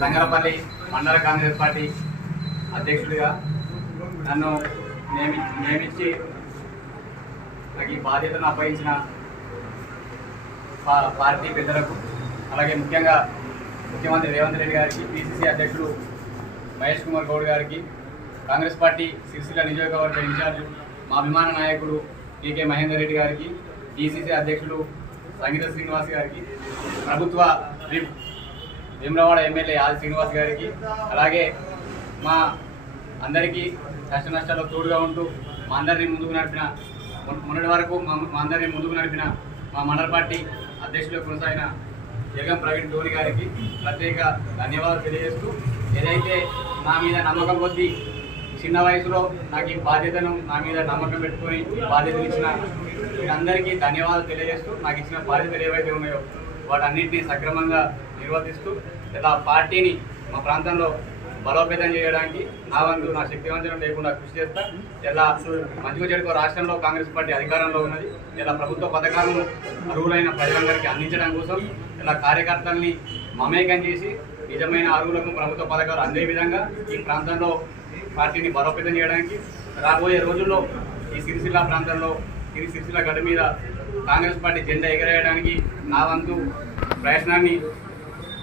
సంగరపల్లి మండల కాంగ్రెస్ పార్టీ అధ్యక్షుడిగా నన్ను నియమించి నాకు ఈ బాధ్యతను అప్పగించిన పార్టీ పెద్దలకు, అలాగే ముఖ్యంగా ముఖ్యమంత్రి రేవంత్ రెడ్డి గారికి, పిసిసి అధ్యక్షుడు మహేష్ కుమార్ గౌడ్ గారికి, కాంగ్రెస్ పార్టీ సిరిసిల్ల నియోజకవర్గ ఇన్ఛార్జ్ మా అభిమాన నాయకుడు టీకే మహేందర్ రెడ్డి గారికి, డిసిసి అధ్యక్షుడు సంగీత శ్రీనివాస్ గారికి, ప్రభుత్వ విప్ వేములవాడ ఎమ్మెల్యే ఆది శ్రీనివాస్ గారికి, అలాగే మా అందరికీ కష్ట నష్టాల్లో తోడుగా ఉంటూ మా అందరినీ ముందుకు నడిపిన, మొన్నటి వరకు మా అందరినీ ముందుకు నడిపిన మా మండల పార్టీ అధ్యక్షులు కొనసాగిన జగన్ ప్రవీణ్ ధోని గారికి ప్రత్యేక ధన్యవాదాలు తెలియజేస్తూ, ఏదైతే నా మీద నమ్మకం కొద్దీ చిన్న వయసులో నాకు ఈ బాధ్యతను నా మీద నమ్మకం పెట్టుకొని బాధ్యతలు ఇచ్చిన వీరందరికీ ధన్యవాదాలు తెలియజేస్తూ, నాకు ఇచ్చిన బాధ్యతలు ఏవైతే ఉన్నాయో వాటన్నింటినీ సక్రమంగా నిర్వర్తిస్తూ ఇలా పార్టీని మా ప్రాంతంలో బలోపేతం చేయడానికి నా వంతు నా శక్తివంచనం లేకుండా కృషి చేస్తా. ఇలా మంచిగా చెడుకో రాష్ట్రంలో కాంగ్రెస్ పార్టీ అధికారంలో ఉన్నది. ఇలా ప్రభుత్వ పథకాలను అర్హులైన ప్రజలందరికీ అందించడం కోసం ఇలా కార్యకర్తల్ని మమేకం చేసి నిజమైన అర్హులకు ప్రభుత్వ పథకాలు అందే విధంగా ఈ ప్రాంతంలో పార్టీని బలోపేతం చేయడానికి రాబోయే రోజుల్లో ఈ సిరిసిల్ల ప్రాంతంలో సిరిసిల్ల గడ్డ మీద కాంగ్రెస్ పార్టీ జెండా ఎగరేయడానికి నా వంతు ప్రయత్నాన్ని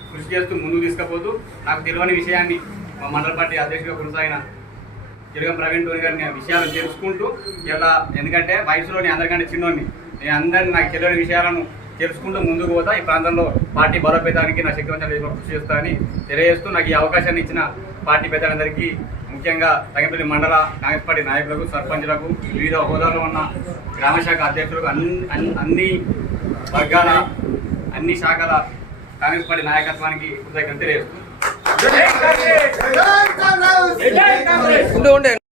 కృషి చేస్తూ ముందుకు తీసుకుపోతూ, నాకు తెలియని విషయాన్ని మా మండల పార్టీ అధ్యక్షుడిగా కొనసాగిన జగన్ ప్రవీణ్ ధోని గారిని విషయాలను తెలుసుకుంటూ ఇలా, ఎందుకంటే వయసులోని అందరికంటే చిన్నోడిని, నేను అందరినీ నాకు తెలియని విషయాలను తెలుసుకుంటూ ముందుకు పోతా. ఈ ప్రాంతంలో పార్టీ బలోపేతానికి నా శక్తివంతంగా కృషి చేస్తా అని తెలియజేస్తూ, నాకు ఈ అవకాశాన్ని ఇచ్చిన పార్టీ పెద్దలందరికీ, ముఖ్యంగా తంగపల్లి మండల కాంగ్రెస్ పార్టీ నాయకులకు, సర్పంచులకు, వివిధ హోదాలో ఉన్న గ్రామశాఖ అధ్యక్షులకు, అన్ని వర్గాల అన్ని శాఖల కాంగ్రెస్ పార్టీ నాయకత్వానికి కృతజ్ఞతలు తెలియజేస్తూ